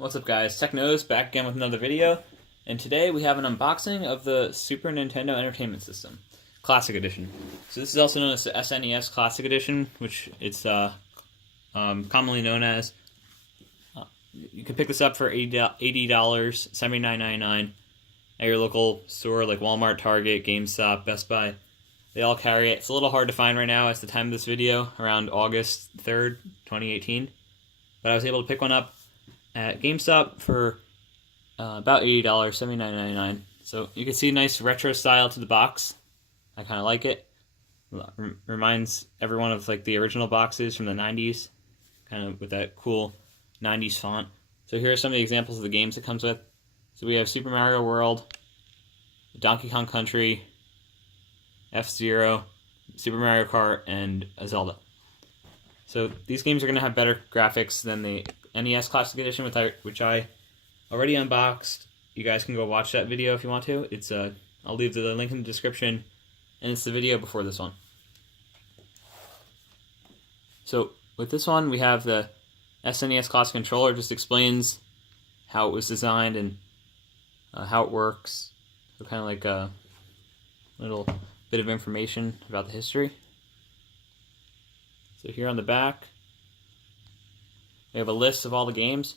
What's up guys, Technos back again with another video, and today we have an unboxing of the Super Nintendo Entertainment System, Classic Edition. So this is also known as the SNES Classic Edition, which it's commonly known as. You can pick this up for $80, $79.99 at your local store like Walmart, Target, GameStop, Best Buy. They all carry it. It's a little hard to find right now at the time of this video, around August 3rd, 2018. But I was able to pick one up at GameStop for about $80, $79.99. So you can see a nice retro style to the box. I kind of like it. Reminds everyone of like the original boxes from the 90s, kind of with that cool 90s font. So here are some of the examples of the games it comes with. So we have Super Mario World, Donkey Kong Country, F-Zero, Super Mario Kart, and a Zelda. So these games are going to have better graphics than the NES Classic Edition, which I already unboxed. You guys can go watch that video if you want to. It's I'll leave the link in the description, and it's the video before this one. So with this one, we have the SNES Classic controller. Just explains how it was designed and how it works. So kind of like a little bit of information about the history. So here on the back, we have a list of all the games.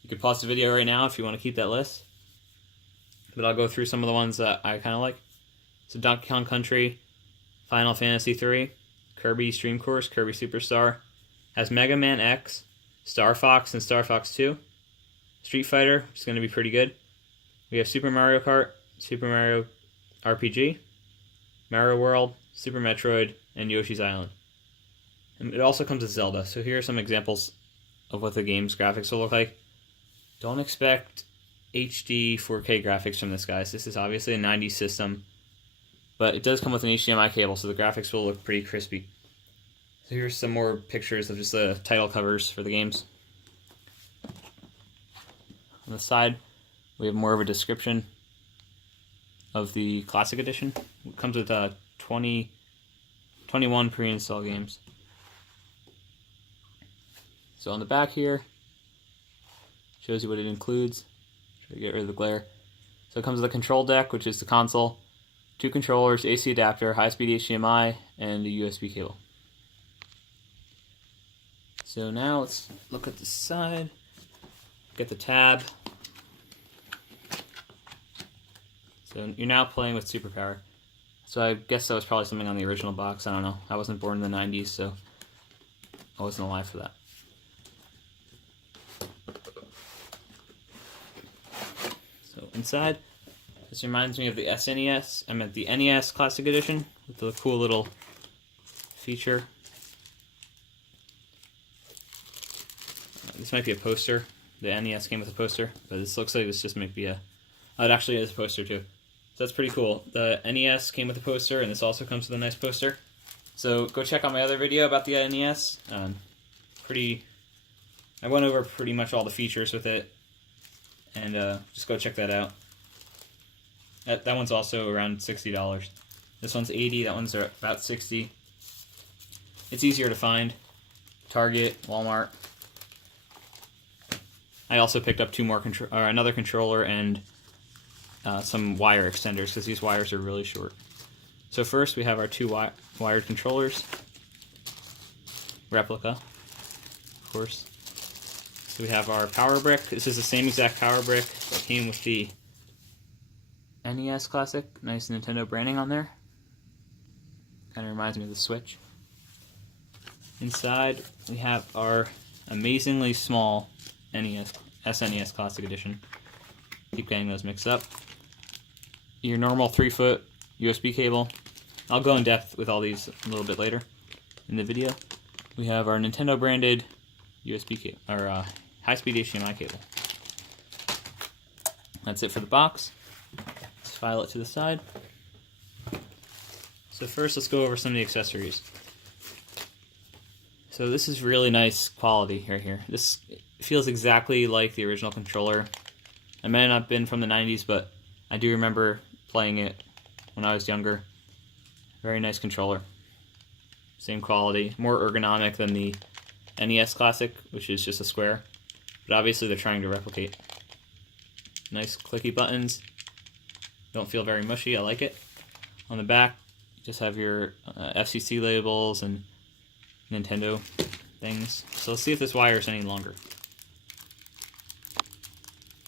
You can pause the video right now if you want to keep that list. But I'll go through some of the ones that I kind of like. So Donkey Kong Country, Final Fantasy III, Kirby Stream Course, Kirby Superstar, has Mega Man X, Star Fox and Star Fox 2, Street Fighter, which is going to be pretty good. We have Super Mario Kart, Super Mario RPG, Mario World, Super Metroid, and Yoshi's Island. And it also comes with Zelda. So here are some examples of what the game's graphics will look like. Don't expect HD 4K graphics from this, guys. This is obviously a 90s system, but it does come with an HDMI cable, so the graphics will look pretty crispy. So here's some more pictures of just the title covers for the games. On the side, we have more of a description of the Classic Edition. It comes with 21 pre-install games. So on the back here, shows you what it includes. Try to get rid of the glare. So it comes with a control deck, which is the console, 2 controllers, AC adapter, high-speed HDMI, and a USB cable. So now let's look at the side. Get the tab. So you're now playing with Superpower. So I guess that was probably something on the original box. I don't know. I wasn't born in the 90s, so I wasn't alive for that. So inside, this reminds me of the SNES. I meant the NES Classic Edition with the cool little feature. This might be a poster. The NES came with a poster, but this looks like this just might be a... Oh, it actually is a poster too. So that's pretty cool. The NES came with a poster, and this also comes with a nice poster. So go check out my other video about the NES. I went over pretty much all the features with it, and just go check that out. That one's also around $60. This one's $80. That one's about $60. It's easier to find. Target, Walmart. I also picked up another controller and some wire extenders, because these wires are really short. So first we have our 2 wired controllers. Replica, of course. So we have our power brick. This is the same exact power brick that came with the NES Classic. Nice Nintendo branding on there. Kind of reminds me of the Switch. Inside we have our amazingly small SNES Classic Edition. Keep getting those mixed up. Your normal 3-foot USB cable. I'll go in depth with all these a little bit later in the video. We have our Nintendo branded USB cable, or high-speed HDMI cable. That's it for the box. Let's file it to the side. So first, let's go over some of the accessories. So this is really nice quality right here. This feels exactly like the original controller. I may not have been from the 90s, but I do remember playing it when I was younger. Very nice controller. Same quality, more ergonomic than the NES Classic, which is just a square. but obviously they're trying to replicate. Nice clicky buttons. Don't feel very mushy. I like it. On the back, you just have your FCC labels and Nintendo things. So let's see if this wire is any longer.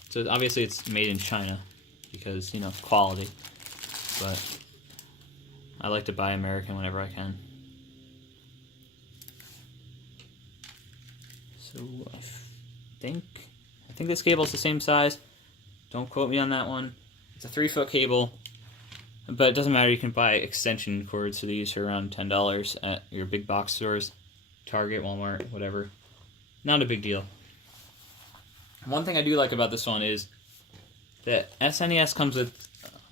So obviously it's made in China because, you know, quality. But I like to buy American whenever I can. So I think this cable's the same size. Don't quote me on that one. It's a 3-foot cable, but it doesn't matter. You can buy extension cords for these for around $10 at your big box stores, Target, Walmart, whatever. Not a big deal. One thing I do like about this one is that SNES comes with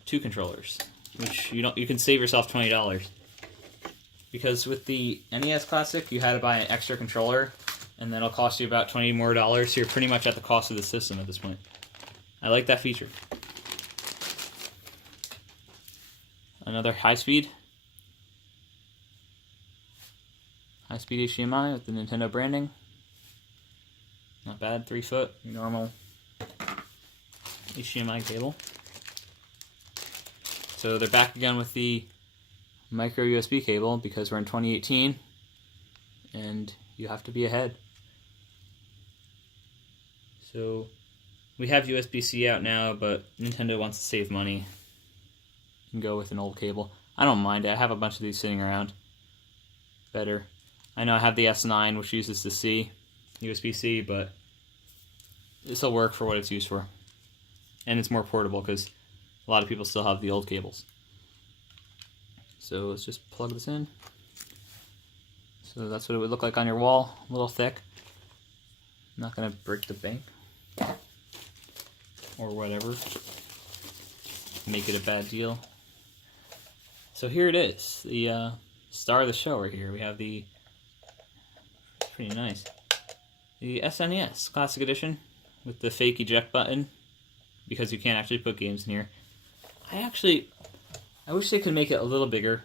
2 controllers, which you can save yourself $20. Because with the NES Classic, you had to buy an extra controller, and then it'll cost you about $20 more. So you're pretty much at the cost of the system at this point. I like that feature. Another high-speed HDMI with the Nintendo branding. Not bad, 3-foot, normal HDMI cable. So they're back again with the micro USB cable because we're in 2018 and you have to be ahead. So we have USB-C out now, but Nintendo wants to save money and go with an old cable. I don't mind it. I have a bunch of these sitting around. Better. I know I have the S9, which uses the C, USB-C, but this will work for what it's used for. And it's more portable because a lot of people still have the old cables. So let's just plug this in. So that's what it would look like on your wall. A little thick. Not going to break the bank. Or whatever. Make it a bad deal. So here it is. The star of the show right here. We have the... pretty nice. The SNES Classic Edition with the fake eject button because you can't actually put games in here. I wish they could make it a little bigger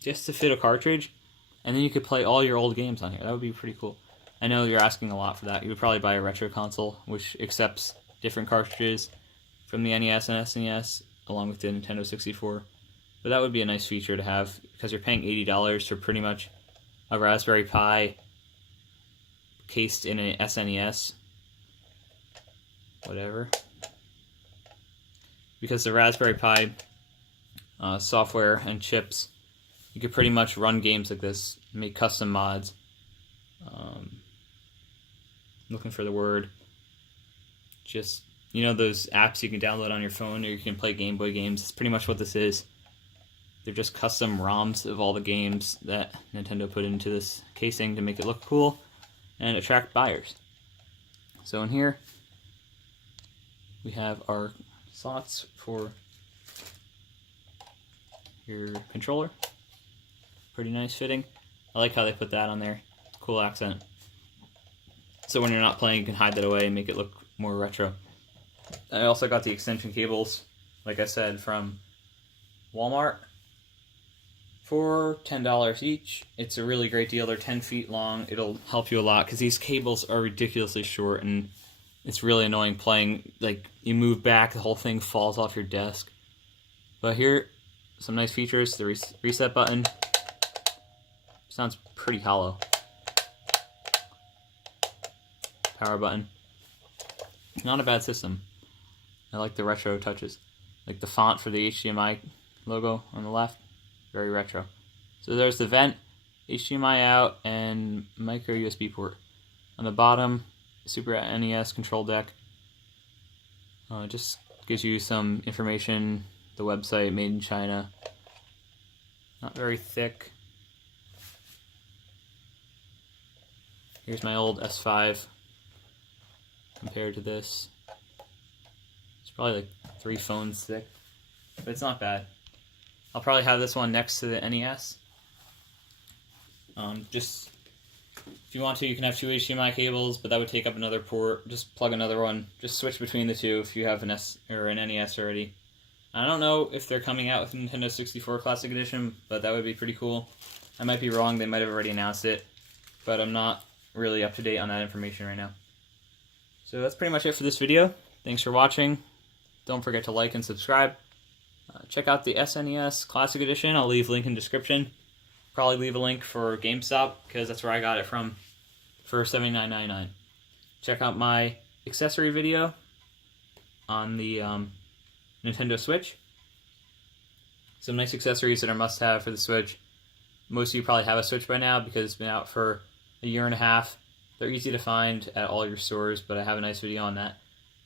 just to fit a cartridge, and then you could play all your old games on here. That would be pretty cool. I know you're asking a lot for that. You would probably buy a retro console which accepts different cartridges from the NES and SNES along with the Nintendo 64. But that would be a nice feature to have because you're paying $80 for pretty much a Raspberry Pi cased in an SNES. Whatever. Because the Raspberry Pi software and chips, you could pretty much run games like this, make custom mods. Looking for the word. Just, you know, those apps you can download on your phone or you can play Game Boy games. It's pretty much what this is. They're just custom ROMs of all the games that Nintendo put into this casing to make it look cool and attract buyers. So in here, we have our slots for your controller. Pretty nice fitting. I like how they put that on there. Cool accent. So when you're not playing, you can hide that away and make it look more retro. I also got the extension cables, like I said, from Walmart for $10 each. It's a really great deal. They're 10 feet long. It'll help you a lot because these cables are ridiculously short and it's really annoying playing. Like, you move back, the whole thing falls off your desk. But here, some nice features. The reset button sounds pretty hollow. Power button. Not a bad system. I like the retro touches. Like the font for the HDMI logo on the left. Very retro. So there's the vent, HDMI out, and micro USB port. On the bottom, Super NES control deck. Just gives you some information. The website, made in China. Not very thick. Here's my old S5 compared to this. It's probably like 3 phones thick, but it's not bad. I'll probably have this one next to the NES. Just if you want to, you can have 2 HDMI cables, but that would take up another port. Just plug another one. Just switch between the two if you have an S or an NES already. I don't know if they're coming out with Nintendo 64 Classic Edition, but that would be pretty cool. I might be wrong. They might have already announced it, but I'm not really up to date on that information right now. So that's pretty much it for this video. Thanks for watching. Don't forget to like and subscribe. Check out the SNES Classic Edition. I'll leave a link in the description. Probably leave a link for GameStop because that's where I got it from for $79.99. Check out my accessory video on the Nintendo Switch. Some nice accessories that are must-have for the Switch. Most of you probably have a Switch by now because it's been out for a year and a half. They're easy to find at all your stores, but I have a nice video on that.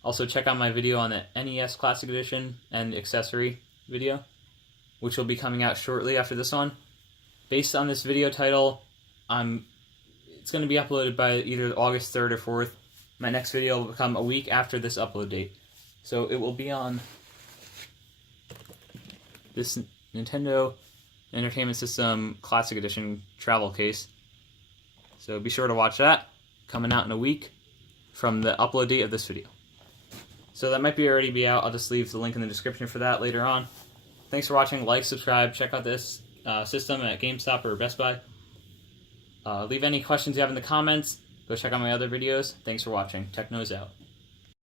Also, check out my video on the NES Classic Edition and accessory video, which will be coming out shortly after this one. Based on this video title, it's going to be uploaded by either August 3rd or 4th. My next video will come a week after this upload date. So it will be on this Nintendo Entertainment System Classic Edition travel case. So be sure to watch that. Coming out in a week from the upload date of this video. So that might already be out. I'll just leave the link in the description for that later on. Thanks for watching. Like, subscribe, check out this system at GameStop or Best Buy. Leave any questions you have in the comments. Go check out my other videos. Thanks for watching. Techno's out.